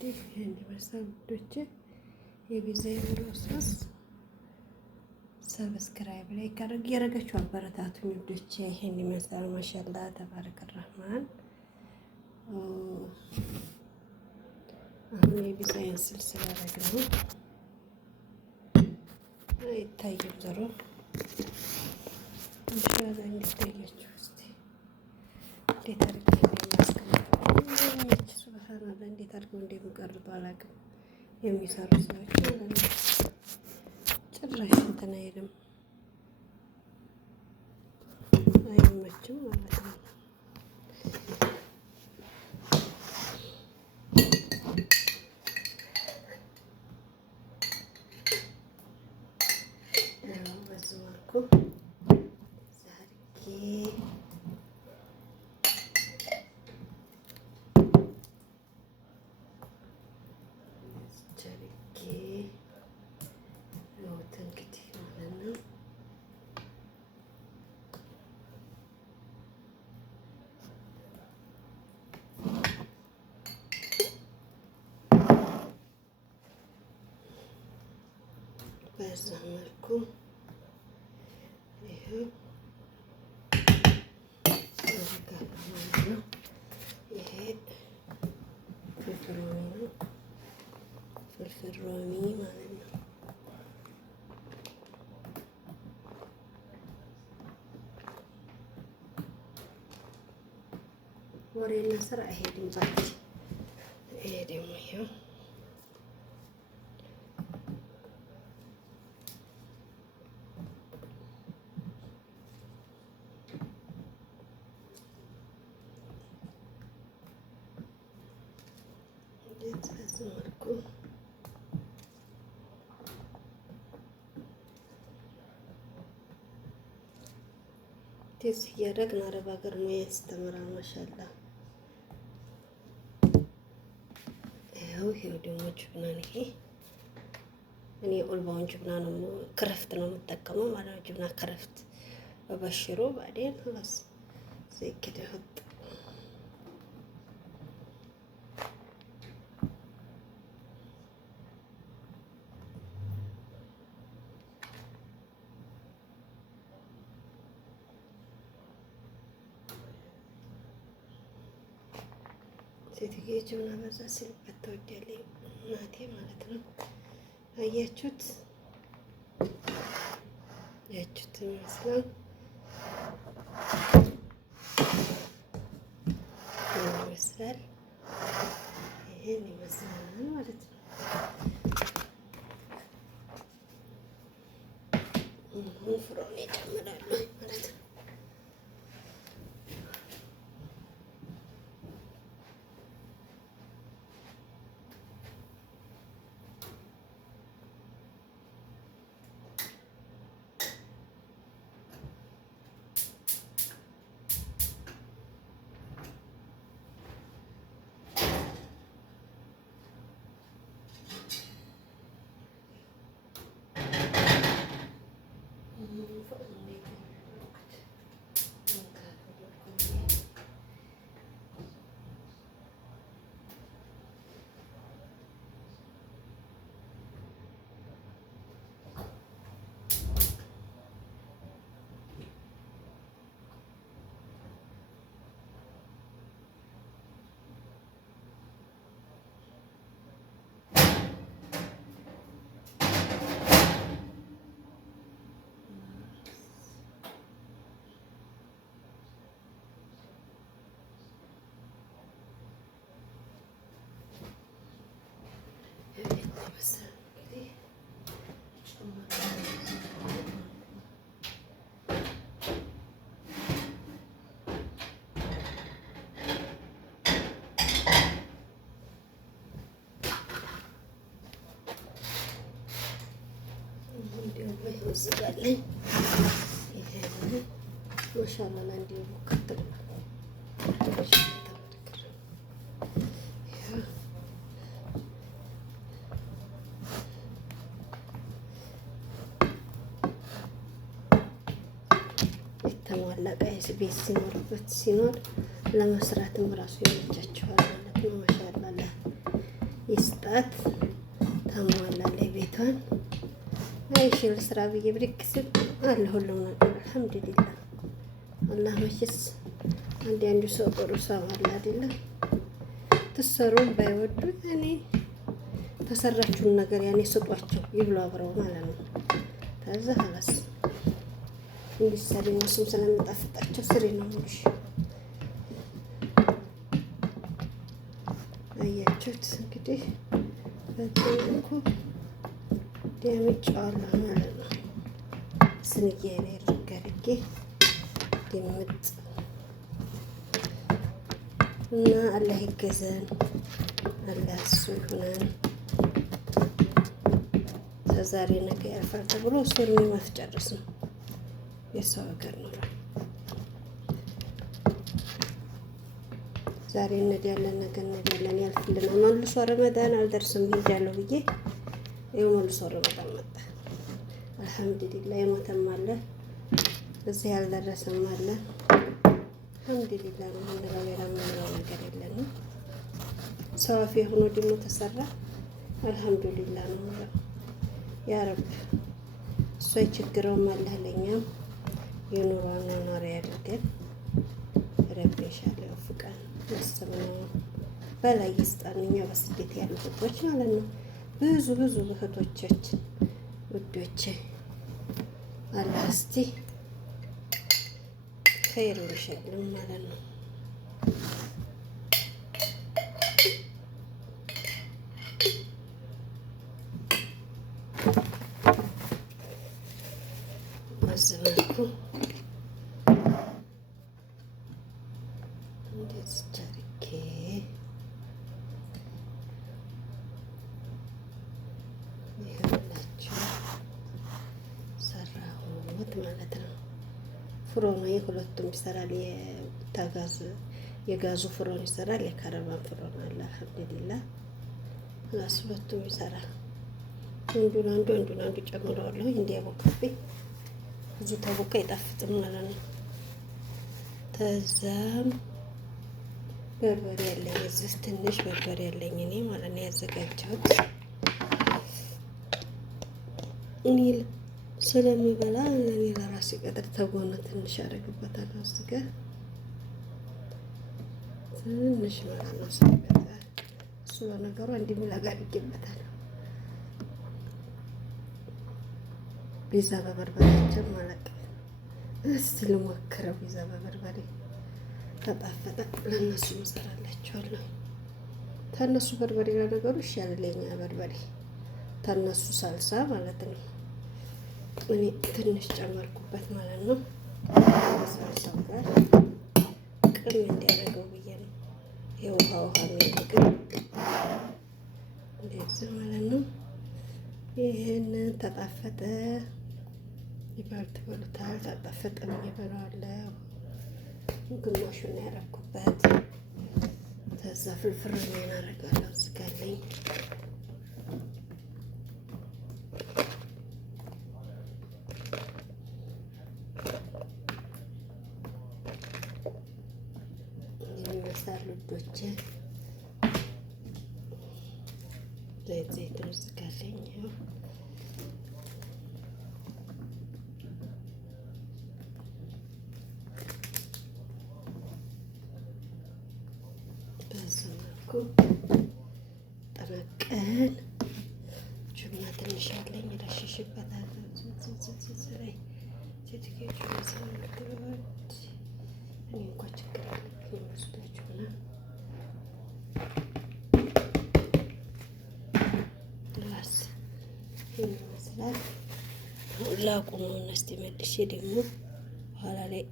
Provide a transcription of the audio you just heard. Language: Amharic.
እንግዲህ እንዲመስል ውዶቼ የቢዛይ ፕሮሰስ ሰብስክራይብ ላይ ያደረጋችሁ አበረታቱኝ ውዶቼ። ይሄን ይመስላል። ማሻአላ ተባረከ ረህማን። አሁን የቢዛይን ስልስ ያደረግ ነው አይታይም ዞሮ ኢንሻአላህ እንዲታያችሁ እስቲ እንዴት አድርጌ እንደማስቀምጥ ሱብሃንአላህ እንዴት አድርገው እንደሚቀርጡ አላውቅም። የሚሰሩ ሰዎች ማለት ነው። ጭራሽ እንትን አይልም አይመችም ማለት ነው። በዚህ መልኩ ዛርጌ በዛ መልኩ ይሄው አደርጋለሁ ማለት ነው። ይሄ ፍልፍል ሮሚ ነው። ፍልፍል ሮሚ ማለት ነው። ወሬና ስራ አይሄድም ባች። ይሄ ደግሞ ይሄው በዚህ መልኩ ቴስ እያደረግን አረብ ሀገር ሙያ ያስተምራል። ማሻአላ ይሄው ደግሞ ጅብና ነው። ይሄ እኔ ኦልባውን ጅብና ነው ክረፍት ነው የምጠቀመው ማለት ነው። ጅብና ክረፍት በበሽሮ ባዴን خلاص زي كده احط ሴትዬ ጅብና በዛ ሲልበት ተወዳለኝ እናቴ ማለት ነው። አያችሁት ይመስላል ይሄን ይመስላል ማለት ነው። ፍሮን ይጨምራሉ ማለት ነው። ይወስዳለኝ ይሄ ማሻአላ እንዲሁ ከተል የተሟላ ቀይስ ቤት ሲኖር ለመስራትም ራሱ ይመቻቸዋል ማለት ነው። ማሻአላ ሰዓት ታሟላለች ቤቷን። አይሽ ልስራ ብዬ ብድግ ስል አለ ሁሉም ነገር አልሐምዱሊላህ። አላህ መችስ አንዱ ሰው ጥሩ ሰው አለ አይደለ? ትሰሩም ባይወዱ እኔ ተሰራችሁን ነገር ያኔ ስጧቸው ይብሉ አብረው ማለት ነው። ከዛ ሀላስ እንዲሰሪ እነሱም ስለሚጣፍጣቸው ስሪ ነው እንጂ አያችሁት እንግዲህ በጥልቁ ደምጫዋለሁ ማለት ነው። ስንዬ ላይ አድርጌ ድምጥ እና አላህ ይገዘን፣ አላህ እሱ ይሁነን። ከዛሬ ነገ ያልፋል ተብሎ ሱር ማስጨረስ ነው የሰው ሀገር ነው። ዛሬ እንሄዳለን ነገ እንሄዳለን ያልፍልናል። መልሶ ረመዳን አልደርስም ሄጃለሁ ብዬ ይኸው መልሶ ረመዳን መጣ። አልሐምዱሊላህ የሞተም አለ እዚህ ያልደረሰም አለ። አልሐምዱሊላህ ነው የምንለው፣ ሌላ የምንለው ነገር የለንም። ሰዋፊ ሆኖ ደግሞ ተሰራ አልሐምዱሊላህ ነው የምንለው። ያ ረብ እሷ የችግረውም አለ ለኛም የኑሮ ኗሪ ያድርገን። ረብ ይሻለ ፍቃን ያሰብነው በላይ ይስጣን። እኛ በስደት ያሉ እህቶች ማለት ነው ብዙ እህቶቻችን ውዶቼ አላህ እስቲ ኸይር ይሸልም ማለት ነው። በዚህ መልኩ እንደዚህ አድርጌ ይኸውላችሁ ሰራሁት ማለት ነው። ፍሮኑ የሁለቱም ይሰራል። የጋዙ ፍሮን ይሰራል፣ የካረባን ፍሮን አለ። አልሐምዱሊላህ ራስ ሁለቱም ይሰራል። አንዱን አንዱ ጨምረዋለሁ እንዲያቦካብኝ ብዙ ተቦካ አይጣፍጥም ማለት ነው። ተዛም በርበሬ ያለኝ እዚህ ትንሽ በርበሬ ያለኝ እኔ ማለት ነው ያዘጋጀሁት። እኔ ስለሚበላ እኔ ለራሴ ቀጥር ተጎነ ትንሽ አደርግበታለሁ። እዚህ ጋር ትንሽ ማለት ነው ስለሚበላ እሱ በነገሩ እንዲምላጋ አድርጌበታለሁ። ፒዛ በበርበሬ ማለት እስቲ ልሞክረው። ፒዛ በበርበሬ ተጣፈጠ ለነሱ እሰራላችኋለሁ። ተነሱ በርበሬ ለነገሩ ይሻልልኛ በርበሬ ተነሱ ሳልሳ ማለት ነው። እኔ ትንሽ ጨመርኩበት ማለት ነው። ሳልሳው ጋር ቅም እንዲያደርገው ብዬ ነው። የውሃ የሚያደርግ እንደዚህ ማለት ነው። ይህንን ተጣፈጠ ይበሉታል። ተጣፈጠም ይበላዋለሁ። ግማሹን ያደረኩበት ከዛ ፍልፍል እናደርጋለሁ። ዝጋለኝ የሚመስላል ልጆቼ። ዘይቱን ዝጋለኝ ጠመቀን ጁና ትንሽ ያለኝ ረሽሽበታል። ሴትጌቹ መስለምትወድ እኔ እንኳ ችግር አለብኝ መስላችሁና ራስ ይመስላል። አሁን ላቁመውና እስቲ መልሼ ደግሞ በኋላ ላይ